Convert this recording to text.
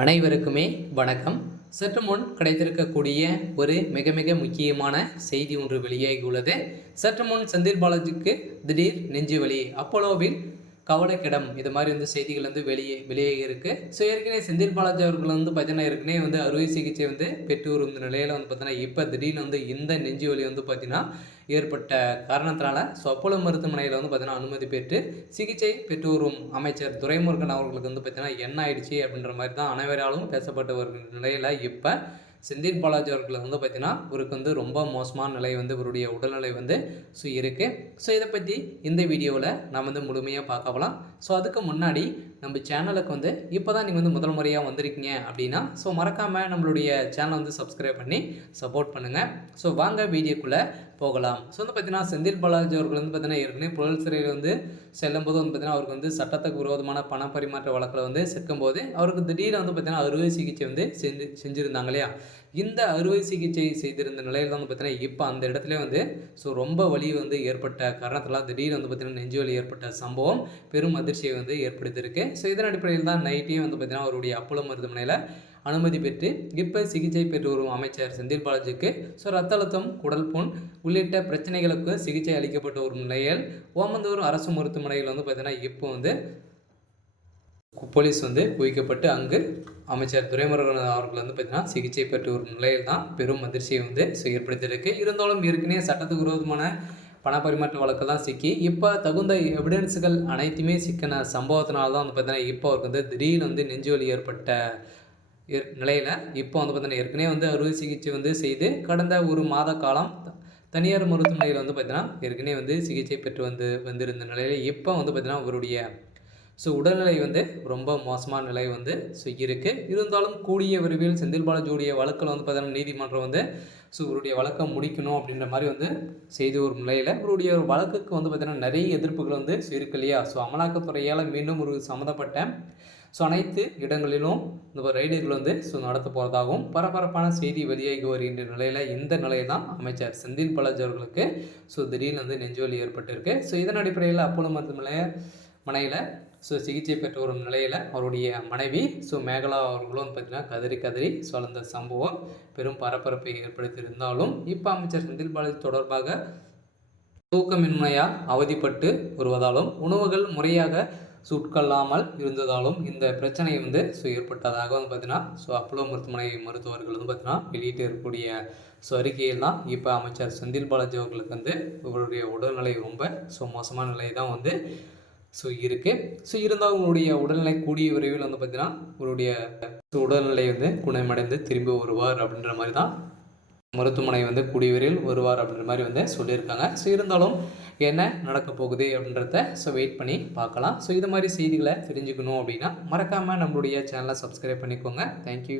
அனைவருக்குமே வணக்கம். சற்று முன் கிடைத்திருக்கக்கூடிய ஒரு மிக மிக முக்கியமான செய்தி ஒன்று வெளியாகியுள்ளது. சற்று முன் செந்தில் பாலாஜிக்கு திடீர் நெஞ்சு வலி, அப்போலோவில் கவலைக்கிடம், இது மாதிரி செய்திகள் வெளியாகி இருக்கு. ஸோ ஏற்கனவே செந்தில் பாலாஜி அவர்கள் பார்த்தீங்கன்னா ஏற்கனவே அறுவை சிகிச்சை பெற்று வரும் நிலையில் பார்த்தீங்கன்னா இப்போ திடீர்னு இந்த நெஞ்சு வலி பார்த்தீங்கன்னா ஏற்பட்ட காரணத்தினால ஸோ அப்போலோ மருத்துவமனையில் பார்த்தீங்கன்னா அனுமதி பெற்று சிகிச்சை பெற்று வரும் அமைச்சர் துரைமுருகன் அவர்களுக்கு பார்த்தீங்கன்னா என்ன ஆயிடுச்சு அப்படின்ற மாதிரி தான் அனைவராலும் பேசப்பட்டு வரும் நிலையில் இப்போ செந்தில் பாலாஜி அவர்கள் பார்த்தீங்கன்னா இவருக்கு ரொம்ப மோசமான நிலை இவருடைய உடல்நிலை ஸோ இருக்குது. ஸோ இதை பற்றி இந்த வீடியோவில் நாம் முழுமையாக பார்க்கலாம். ஸோ அதுக்கு முன்னாடி நம்ம சேனலுக்கு இப்போ தான் நீங்கள் முதல் முறையாக வந்திருக்கீங்க அப்படின்னா ஸோ மறக்காமல் நம்மளுடைய சேனலை சப்ஸ்கிரைப் பண்ணி சப்போர்ட் பண்ணுங்கள். ஸோ வாங்க வீடியோக்குள்ளே போகலாம். ஸோ பார்த்தீங்கன்னா செந்தில் பாலாஜி அவர்கள் பார்த்தீங்கன்னா ஏற்கனவே புழல் சிறையில் செல்லும்போது பார்த்தீங்கன்னா அவருக்கு சட்டத்துக்கு விரோதமான பண பரிமாற்ற வழக்கில் சிக்கும்போது அவருக்கு திடீர்னு பார்த்தீங்கன்னா அறுவை சிகிச்சை செஞ்சுருந்தாங்க இல்லையா. இந்த அறுவை சிகிச்சை செய்திருந்த நிலையில் பார்த்தீங்கன்னா இப்போ அந்த இடத்துல ஸோ ரொம்ப வலி ஏற்பட்ட காரணத்தில் திடீர்னு பார்த்தீங்கன்னா நெஞ்சு வலி ஏற்பட்ட சம்பவம் பெரும் அதிர்ச்சியை ஏற்படுத்தியிருக்கு. ஸோ இதன் அடிப்படையில் தான் நைட்டே பார்த்தீங்கன்னா அவருடைய அப்போலோ மருத்துவமனையில் அனுமதி பெற்று இப்போ சிகிச்சை பெற்று வரும் அமைச்சர் செந்தில் பாலாஜிக்கு ஸோ ரத்த அழுத்தம், குடல் புண் உள்ளிட்ட பிரச்சனைகளுக்கு சிகிச்சை அளிக்கப்பட்டு வரும் நிலையில் ஓமந்தூர் அரசு மருத்துவமனையில் பார்த்தீங்கன்னா இப்போ போலீஸ் குவிக்கப்பட்டு அங்கு அமைச்சர் துரைமுருகன் அவர்கள் பார்த்தீங்கன்னா சிகிச்சை பெற்று வரும் நிலையில் தான் பெரும் அதிர்ச்சியை ஸோ ஏற்படுத்தியிருக்கு. இருந்தாலும் ஏற்கனவே சட்டத்துக்கு விரோதமான பண பரிமாற்ற வழக்கு தான் சிக்கி இப்போ தகுந்த எவிடன்ஸுகள் அனைத்துமே சிக்கின சம்பவத்தினால தான் பார்த்தீங்கன்னா இப்போ அவருக்கு திடீர்னு நெஞ்சு வலி ஏற்பட்ட நிலையில் இப்போ பார்த்தீங்கன்னா ஏற்கனவே அறுவை சிகிச்சை செய்து கடந்த ஒரு மாத காலம் தனியார் மருத்துவமனையில் பார்த்தீங்கன்னா ஏற்கனவே சிகிச்சை பெற்று வந்திருந்த நிலையில் இப்போ பார்த்தீங்கன்னா அவருடைய ஸோ உடல்நிலை ரொம்ப மோசமான நிலை ஸோ இருக்குது. இருந்தாலும் கூடிய விரைவில் செந்தில் பாலாஜியுடைய வழக்கில் பார்த்தீங்கன்னா நீதிமன்றம் ஸோ இவருடைய வழக்கை முடிக்கணும் அப்படின்ற மாதிரி செய்து ஒரு நிலையில் இவருடைய ஒரு வழக்குக்கு பார்த்தீங்கன்னா நிறைய எதிர்ப்புகள் ஸோ இருக்கு இல்லையா. ஸோ அமலாக்கத்துறையால் மீண்டும் ஒரு சம்மந்தப்பட்ட ஸோ அனைத்து இடங்களிலும் இந்த ரைடுகள் ஸோ நடத்த போகிறதாகவும் பரபரப்பான செய்தி வெளியாகி வருகின்ற நிலையில் இந்த நிலையில் தான் அமைச்சர் செந்தில் பாலாஜி அவர்களுக்கு ஸோ திடீர்னு நெஞ்சுவலி ஏற்பட்டிருக்கு. ஸோ இதன் அடிப்படையில் அப்போலோ மருத்துவமனையில் ஸோ சிகிச்சை பெற்று வரும் நிலையில் அவருடைய மனைவி ஸோ மேகலா அவர்களும் பார்த்தீங்கன்னா கதறி ஸோ அந்த சம்பவம் பெரும் பரபரப்பை ஏற்படுத்தியிருந்தாலும் இப்போ அமைச்சர் செந்தில் பாலாஜி தொடர்பாக தூக்கமின்மையாக அவதிப்பட்டு வருவதாலும் உணவுகள் முறையாக உட்கொள்ளாமல் இருந்ததாலும் இந்த பிரச்சனை ஸோ ஏற்பட்டதாக பார்த்தீங்கன்னா ஸோ அப்போலோ மருத்துவமனை மருத்துவர்கள் பார்த்தீங்கன்னா வெளியிட்டு இருக்கக்கூடிய ஸோ அறிக்கையில் தான் இப்போ அமைச்சர் செந்தில் பாலாஜி அவர்களுக்கு இவருடைய உடல்நிலை ரொம்ப ஸோ மோசமான நிலை தான் ஸோ இருக்குது. ஸோ இருந்தாலும் உங்களுடைய உடல்நிலை கூடிய விரைவில் பார்த்தீங்கன்னா உங்களுடைய உடல்நிலை குணமடைந்து திரும்பி வருவார் அப்படின்ற மாதிரி தான் மருத்துவமனை கூடிய விரைவில் வருவார் அப்படின்ற மாதிரி சொல்லியிருக்காங்க. ஸோ இருந்தாலும் என்ன நடக்க போகுது அப்படின்றத ஸோ வெயிட் பண்ணி பார்க்கலாம். ஸோ இது மாதிரி செய்திகளை தெரிஞ்சுக்கணும் அப்படின்னா மறக்காமல் நம்மளுடைய சேனலை சப்ஸ்கிரைப் பண்ணிக்கோங்க. தேங்க்யூ.